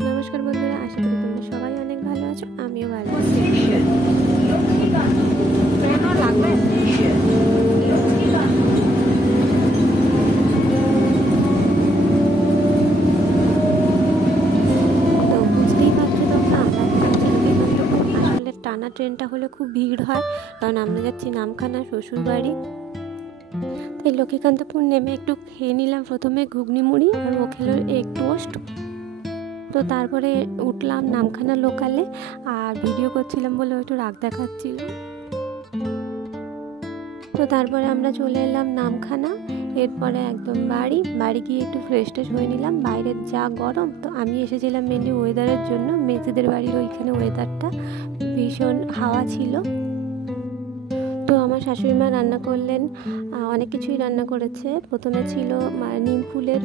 নমস্কার বন্ধুরা, আশা করি তোমরা সবাই অনেক ভালো আছো। আমিও ভালো আছি। তো বুঝতেই পারছো তোমরা, আমরা আসলে টানা ট্রেনটা হলে খুব ভিড় হয়, কারণ আমরা যাচ্ছি নামখানা শ্বশুর বাড়ি। এই লক্ষ্মীকান্তপুর নেমে একটু খেয়ে নিলাম, প্রথমে ঘুগনি মুড়ি, আর ও খেলো এগ টোস্ট। তো তারপরে উঠলাম নামখানা লোকালে, আর ভিডিও করছিলাম বলে একটু রাগ দেখাচ্ছিল। তো তারপরে আমরা চলে এলাম নামখানা। এরপরে একদম বাড়ি গিয়ে একটু ফ্রেশ ট্রেশ হয়ে নিলাম। বাইরের যা গরম, তো আমি এসেছিলাম মেনলি ওয়েদারের জন্য। মেজেদের বাড়ির ওইখানে ওয়েদারটা ভীষণ হাওয়া ছিল। তো আমার শাশুড়ি মা রান্না করলেন, অনেক কিছুই রান্না করেছে। প্রথমে ছিল নিম ফুলের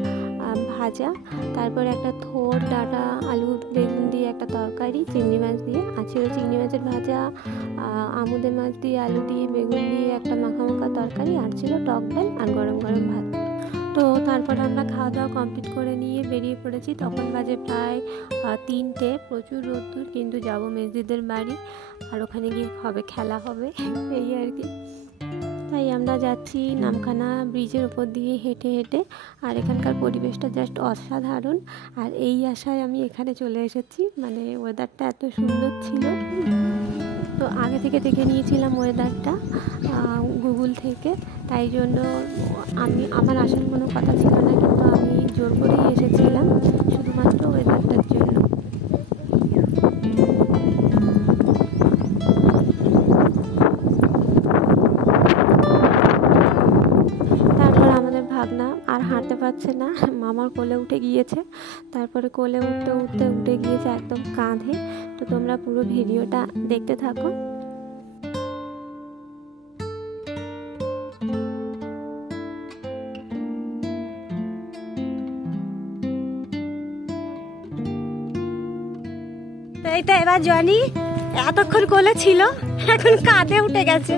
ভাজা, তারপরে একটা থোড় ডাঁটা আলু বেগুন দিয়ে একটা তরকারি চিংড়ি মাছ দিয়ে, আর ছিল চিংড়ি মাছের ভাজা, আমুদে মাছ দিয়ে আলু দিয়ে বেগুন দিয়ে একটা মাখা তরকারি, আর ছিল টক ডাল আর গরম গরম ভাত। তো তারপরে আমরা খাওয়া দাওয়া কমপ্লিট করে নিয়ে বেরিয়ে পড়েছি। তখন বাজে প্রায় 3টে। প্রচুর রোদ্দুর, কিন্তু যাবো মেজদিদের বাড়ি, আর ওখানে গিয়ে খেলা হবে এই আর কি। তাই আমরা যাচ্ছি নামখানা ব্রিজের ওপর দিয়ে হেঁটে হেঁটে, আর এখানকার পরিবেশটা জাস্ট অসাধারণ। আর এই আশায় আমি এখানে চলে এসেছি, মানে ওয়েদারটা এত সুন্দর ছিল। তো আগে থেকে দেখে নিয়েছিলাম ওয়েদারটা গুগল থেকে, তাই জন্য আমার আসার কোনো কথা ছিল না, কিন্তু আমি জোর করেই এসেছিলাম শুধুমাত্র ওয়েদারটার জন্য। তারপর আমাদের ভাগনা আর হাঁটতে পারছে না, মামার কোলে উঠে গিয়েছে। তারপরে কোলে উঠে গিয়েছে একদম কাঁধে। তো তোমরা পুরো ভিডিওটা দেখতে থাকো। এইটা এবার জনি এতক্ষণ কোলে ছিল, এখন কাঁধে উঠে গেছে।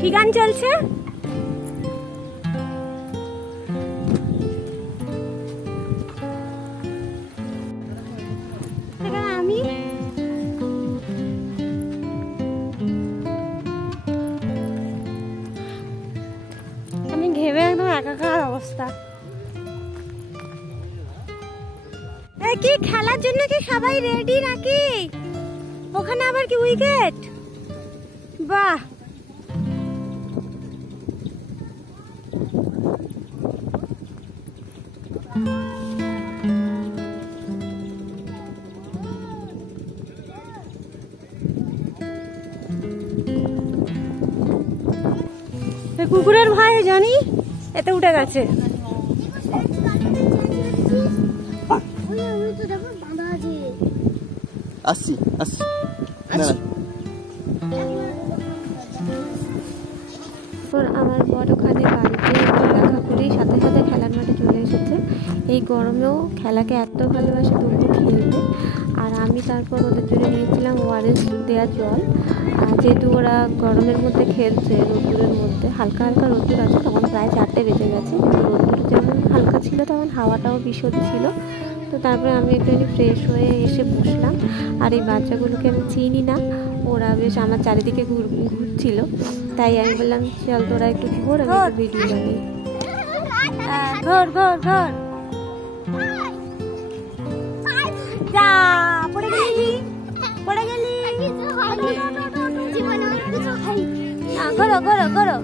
কি গান চলছে? আমি ঘেমে একদম একাকার অবস্থা। কি খেলার জন্য কি সবাই রেডি নাকি? ওখানে আবার কি উইকেট? বাহ, কুকুরের ভয়ে জানি এতে উঠে গেছে। আমার বড় ওখানে বাড়িতে দেখা করেই সাথে সাথে খেলার মাঠে চলে এসেছে। এই গরমেও খেলাকে এত ভালোবাসে, তবুও খেলবে। আর আমি তারপর ওদের জন্য নিয়েছিলাম ওআরএস দেওয়া জল, যেহেতু ওরা গরমের মধ্যে খেলছে, রোদ্দুরের মধ্যে হালকা হালকা রোদ্দুর আছে। তখন প্রায় 4টে বেজে গেছে, কিন্তু রোদ্দুর যেমন হালকা ছিল তেমন হাওয়াটাও ভীষণ ছিল। তো তারপরে আমি একটু ফ্রেশ হয়ে এসে বসলাম। আর এই বাচ্চাগুলোকে আমি চিনি না, ওরা বেশ আমার চারিদিকে ঘুরছিল, তাই আমি বললাম চল তোরা একটু ঘোর, আমি একটু ভিডিও বানাই। ঘর ঘর ঘর যা, পড়ে গেলি ঘোরো ঘোরো ঘোরো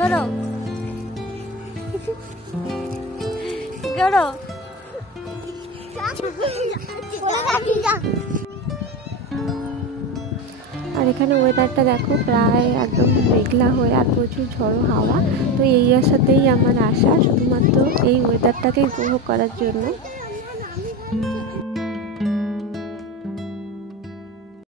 ঘোরো ঘোরো। আর এখানে ওয়েদারটা দেখো, প্রায় একদম মেঘলা হয়ে আর প্রচুর ঝড়ো হাওয়া। তো এই আশাতেই আমার আশা, শুধুমাত্র এই ওয়েদারটাকে উপভোগ করার জন্য।